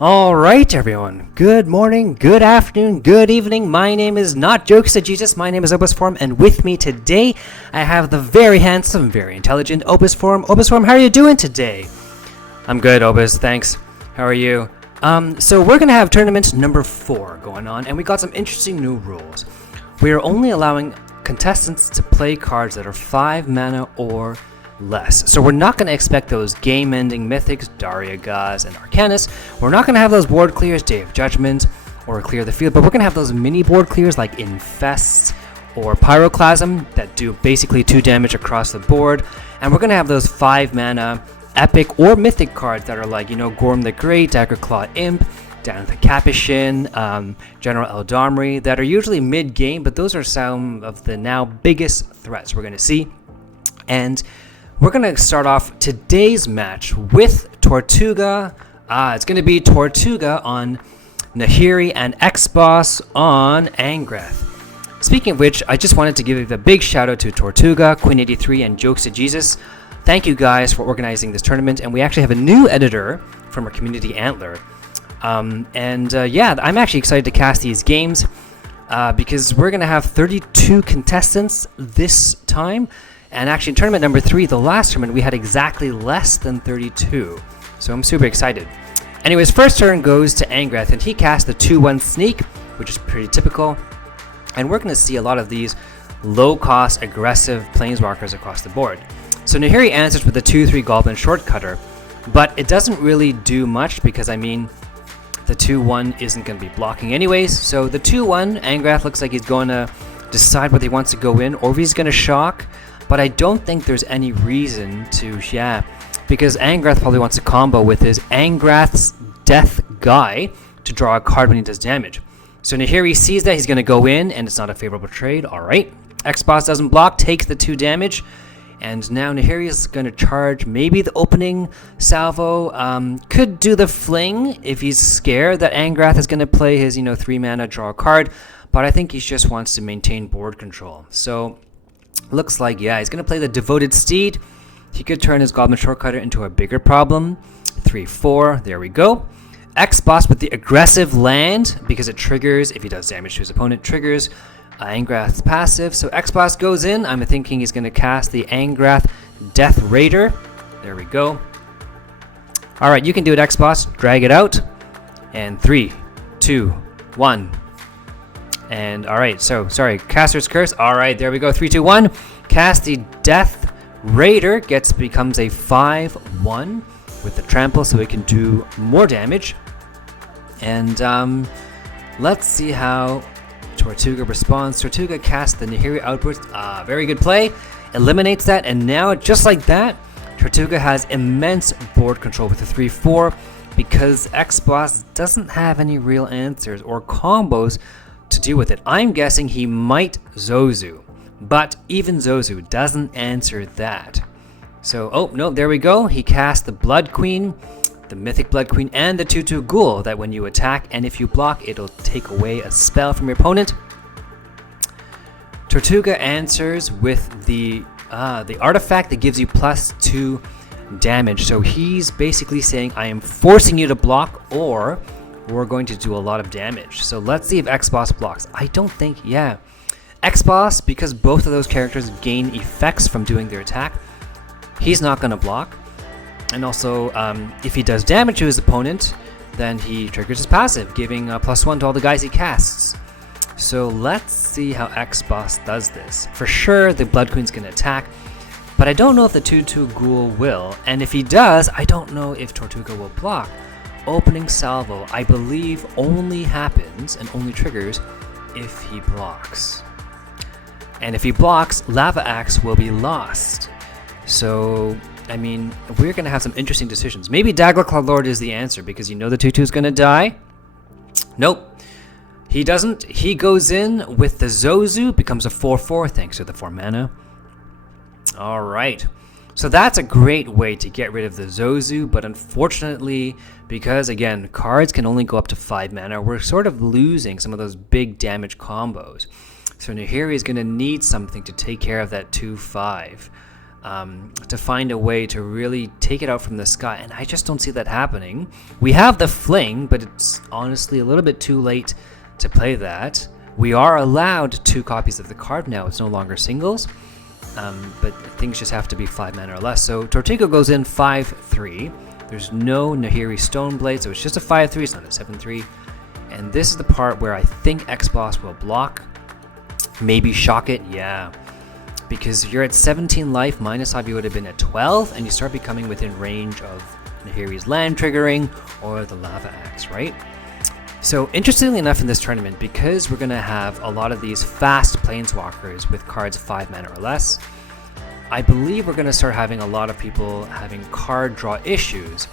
Alright everyone, good morning, good afternoon, good evening. My name is not Jokes to Jesus, my name is Obus Form, and with me today I have the very handsome, very intelligent Obus Form. Obus Form, how are you doing today? I'm good, Obus, thanks. How are you? So we're gonna have tournament number 4 going on, and we got some interesting new rules. We are only allowing contestants to play cards that are 5 mana or less. So we're not going to expect those game-ending mythics, Daria Gaz and Arcanus. We're not going to have those board clears, Day of Judgment, or Clear the Field, but we're going to have those mini board clears like Infest or Pyroclasm that do basically 2 damage across the board. And we're going to have those 5 mana epic or mythic cards that are like, Gorm the Great, Daggerclaw Imp, Down the Capuchin, General Eldamri, that are usually mid-game, but those are some of the now biggest threats we're going to see. And we're going to start off today's match with Tortuga. It's going to be Tortuga on Nahiri and Exboss on Angrath. Speaking of which, I just wanted to give a big shout out to Tortuga, Queen83, and Jokes to Jesus. Thank you guys for organizing this tournament, and we actually have a new editor from our community, Antler. I'm actually excited to cast these games because we're going to have 32 contestants this time. And actually, in tournament number 3, the last tournament, we had exactly less than 32. So I'm super excited. Anyways, first turn goes to Angrath, and he casts the 2-1 Sneak, which is pretty typical. And we're going to see a lot of these low-cost, aggressive Plainswalkers across the board. So Nahiri answers with the 2-3 Goblin Shortcutter, but it doesn't really do much because, the 2-1 isn't going to be blocking anyways. So the 2-1, Angrath looks like he's going to decide whether he wants to go in or if he's going to shock. But I don't think there's any reason to, because Angrath probably wants to combo with his Angrath's Death Guy to draw a card when he does damage. So Nahiri sees that he's going to go in, and it's not a favorable trade. Alright. Exboss doesn't block, takes the 2 damage, and now Nahiri is going to charge maybe the opening salvo. Could do the fling if he's scared that Angrath is going to play his 3 mana draw a card, but I think he just wants to maintain board control. So looks like, he's going to play the Devoted Steed. He could turn his Goblin Shortcutter into a bigger problem. 3-4, there we go. Exboss with the aggressive land, because it triggers, if he does damage to his opponent, triggers Angrath's passive. So Exboss goes in. I'm thinking he's going to cast the Angrath Death Raider. There we go. Alright, you can do it, Exboss. Drag it out. And 3, 2, 1. And alright, sorry, Caster's Curse. Alright, there we go. 3, 2, 1. Cast the Death Raider. Becomes a 5-1 with the trample, so it can do more damage. And let's see how Tortuga responds. Tortuga casts the Nahiri Outburst. Very good play. Eliminates that, and now, just like that, Tortuga has immense board control with the 3-4 because Exboss doesn't have any real answers or combos to deal with it. I'm guessing he might Zozu, but even Zozu doesn't answer that. So, no, there we go. He cast the Blood Queen, the Mythic Blood Queen, and the 2-2 Ghoul that when you attack and if you block, it'll take away a spell from your opponent. Tortuga answers with the artifact that gives you +2 damage. So he's basically saying, I am forcing you to block, or we're going to do a lot of damage. So let's see if Exboss blocks. I don't think, Exboss, because both of those characters gain effects from doing their attack, he's not going to block. And also, if he does damage to his opponent, then he triggers his passive, giving +1 to all the guys he casts. So let's see how Exboss does this. For sure, the Blood Queen's going to attack, but I don't know if the 2-2 Ghoul will. And if he does, I don't know if Tortuga will block. Opening salvo, I believe, only happens and only triggers if he blocks. And if he blocks, Lava Axe will be lost. So, we're going to have some interesting decisions. Maybe Daggerclaw Lord is the answer because the 2-2 is going to die. Nope. He doesn't. He goes in with the Zozu, becomes a 4-4 thanks to the 4 mana. Alright. So that's a great way to get rid of the Zozu, but unfortunately, because again, cards can only go up to 5 mana, we're sort of losing some of those big damage combos. So Nahiri is going to need something to take care of that 2-5. to find a way to really take it out from the sky, and I just don't see that happening. We have the fling, but it's honestly a little bit too late to play that. We are allowed 2 copies of the card now. It's no longer singles, but things just have to be 5 mana or less. So Tortuga goes in 5/3. There's no Nahiri Stoneblade, so it's just a 5/3. It's not a 7/3. And this is the part where I think Exboss will block. Maybe shock it, yeah. Because you're at 17 life, minus 5 you would have been at 12, and you start becoming within range of Nahiri's land triggering or the lava axe, right? So interestingly enough in this tournament, because we're going to have a lot of these fast planeswalkers with cards 5 mana or less, I believe we're going to start having a lot of people having card draw issues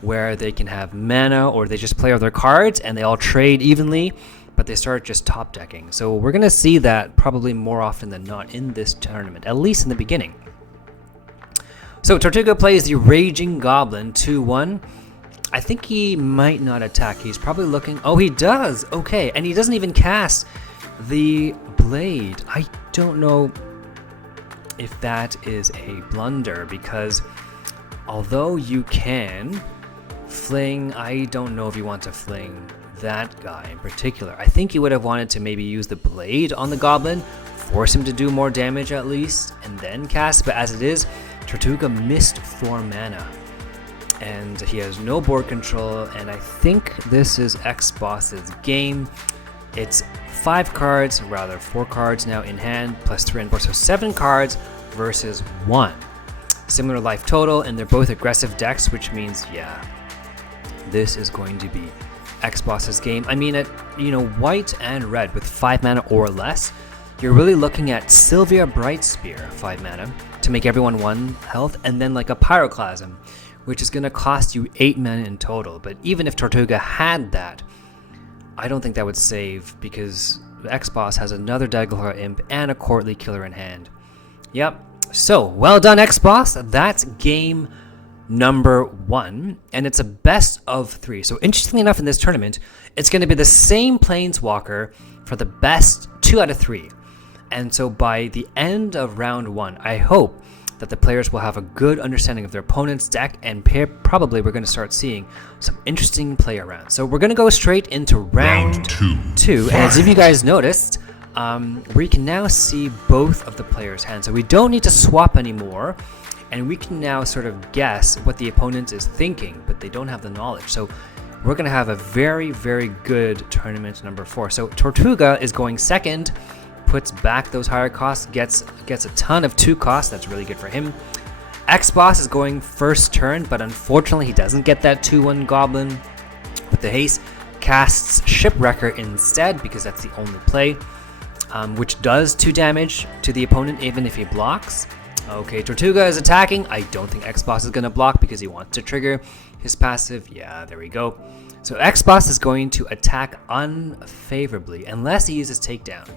where they can have mana or they just play all their cards and they all trade evenly, but they start just top decking. So we're going to see that probably more often than not in this tournament, at least in the beginning. So Tortuga plays the Raging Goblin 2/1. I think he might not attack. He's probably looking... Oh, he does! Okay, and he doesn't even cast the Blade. I don't know if that is a blunder, because although you can fling, I don't know if you want to fling that guy in particular. I think you would have wanted to maybe use the Blade on the Goblin, force him to do more damage at least, and then cast, but as it is, Tortuga missed 4 mana. And he has no board control, and I think this is Exboss's game. It's 5 cards, rather 4 cards now in hand, plus 3 on board, so 7 cards versus 1. Similar life total, and they're both aggressive decks, which means, yeah, this is going to be Exboss's game. I mean, at white and red with 5 mana or less, you're really looking at Sylvia Brightspear, 5 mana, to make everyone 1 health, and then like a Pyroclasm, which is going to cost you 8 mana in total. But even if Tortuga had that, I don't think that would save, because Exboss has another Daggleheart Imp and a Courtly Killer in hand. Yep. So, well done, Exboss. That's game number 1, and it's a best of 3. So interestingly enough, in this tournament, it's going to be the same Planeswalker for the best 2 out of 3. And so by the end of round 1, I hope that the players will have a good understanding of their opponent's deck, and probably we're going to start seeing some interesting play around. So we're going to go straight into round 2. And as if you guys noticed, we can now see both of the players' hands. So we don't need to swap anymore, and we can now sort of guess what the opponent is thinking, but they don't have the knowledge. So we're going to have a very, very good tournament number 4. So Tortuga is going second, puts back those higher costs, gets a ton of 2 costs. That's really good for him. Exboss is going first turn, but unfortunately he doesn't get that 2/1 Goblin with the haste. Casts Shipwrecker instead, because that's the only play, which does 2 damage to the opponent even if he blocks. Okay, Tortuga is attacking. I don't think Exboss is going to block because he wants to trigger his passive. Yeah, there we go. So Exboss is going to attack unfavorably unless he uses Takedown.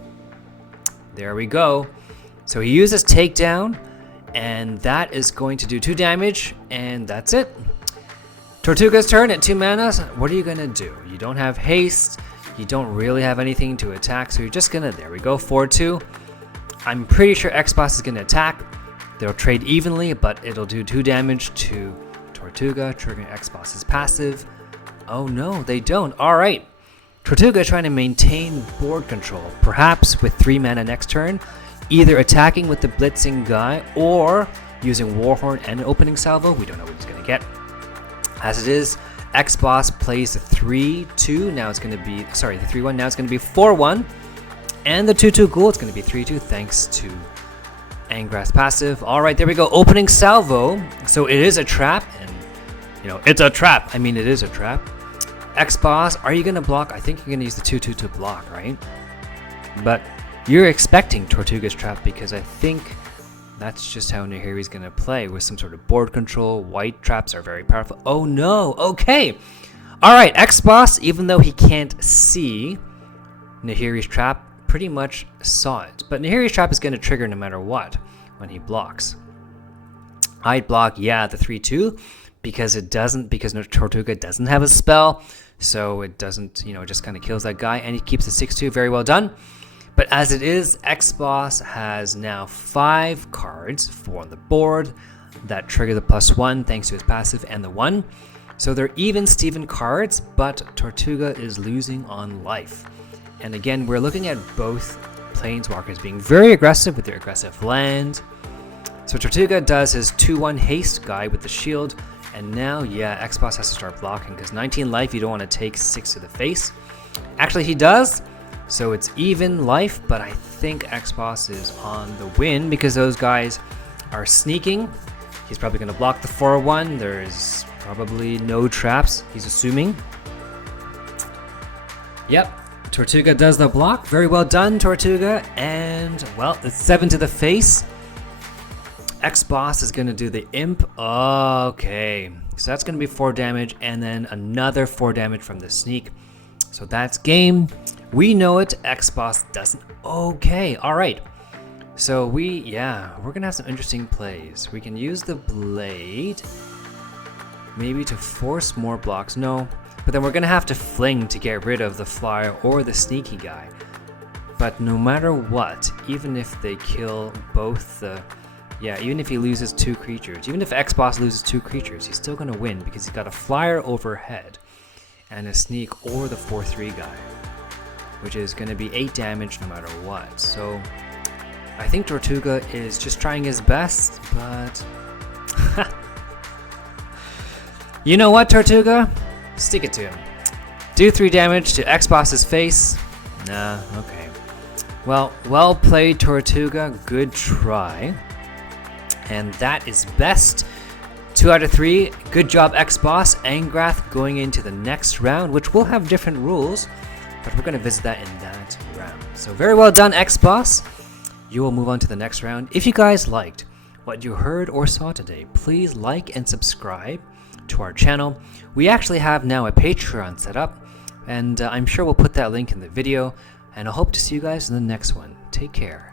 There we go. So he uses Takedown, and that is going to do 2 damage, and that's it. Tortuga's turn at 2 mana. What are you going to do? You don't have haste. You don't really have anything to attack, so you're just going to, there we go, 4/2. I'm pretty sure Exboss is going to attack. They'll trade evenly, but it'll do 2 damage to Tortuga, triggering Exboss's passive. Oh no, they don't. All right. Tortuga trying to maintain board control, perhaps with 3 mana next turn, either attacking with the blitzing guy or using Warhorn and an opening salvo. We don't know what he's going to get. As it is, Exboss plays the 3/2. Now it's going to be, sorry, the 3/1. Now it's going to be 4/1. And the 2/2 Ghoul, it's going to be 3/2 thanks to Angrass passive. All right, there we go. Opening salvo. So it is a trap, and it's a trap. I mean, it is a trap. Exboss, are you going to block? I think you're going to use the 2/2 to block, right? But you're expecting Tortuga's trap, because I think that's just how Nahiri's going to play, with some sort of board control. White traps are very powerful. Oh no, okay. All right, Exboss, even though he can't see Nahiri's trap, pretty much saw it. But Nahiri's trap is going to trigger no matter what when he blocks. I'd block, yeah, the 3/2, because Tortuga doesn't have a spell, so it doesn't, it just kind of kills that guy, and he keeps the 6/2. Very well done. But as it is, Exboss has now 5 cards, 4 on the board, that trigger the +1 thanks to his passive and the 1. So they're even Steven cards, but Tortuga is losing on life. And again, we're looking at both plainswalkers being very aggressive with their aggressive land. So Tortuga does his 2-1 haste guy with the shield, and now, yeah, Exboss has to start blocking, because 19 life, you don't want to take 6 to the face. Actually, he does, so it's even life, but I think Exboss is on the win, because those guys are sneaking. He's probably going to block the 4-1. There's probably no traps, he's assuming. Yep. Tortuga does the block. Very well done, Tortuga. And, well, it's 7 to the face. Exboss is going to do the imp. Okay. So that's going to be 4 damage, and then another 4 damage from the sneak. So that's game. We know it. Exboss doesn't. Okay. All right. So we're going to have some interesting plays. We can use the blade maybe to force more blocks. No. But then we're going to have to fling to get rid of the flyer or the sneaky guy. But no matter what, even if they kill both the... Yeah, even if he loses 2 creatures, even if Exboss loses 2 creatures, he's still going to win because he's got a flyer overhead and a sneak or the 4-3 guy, which is going to be 8 damage no matter what. So I think Tortuga is just trying his best, but... You know what, Tortuga? Stick it to him. Do 3 damage to Exboss's face. Nah, okay. Well played, Tortuga. Good try. And that is best. 2 out of 3. Good job, Exboss. Angrath going into the next round, which will have different rules, but we're going to visit that in that round. So very well done, Exboss. You will move on to the next round. If you guys liked what you heard or saw today, please like and subscribe to our channel. We actually have now a Patreon set up, and I'm sure we'll put that link in the video, and I hope to see you guys in the next one. Take care.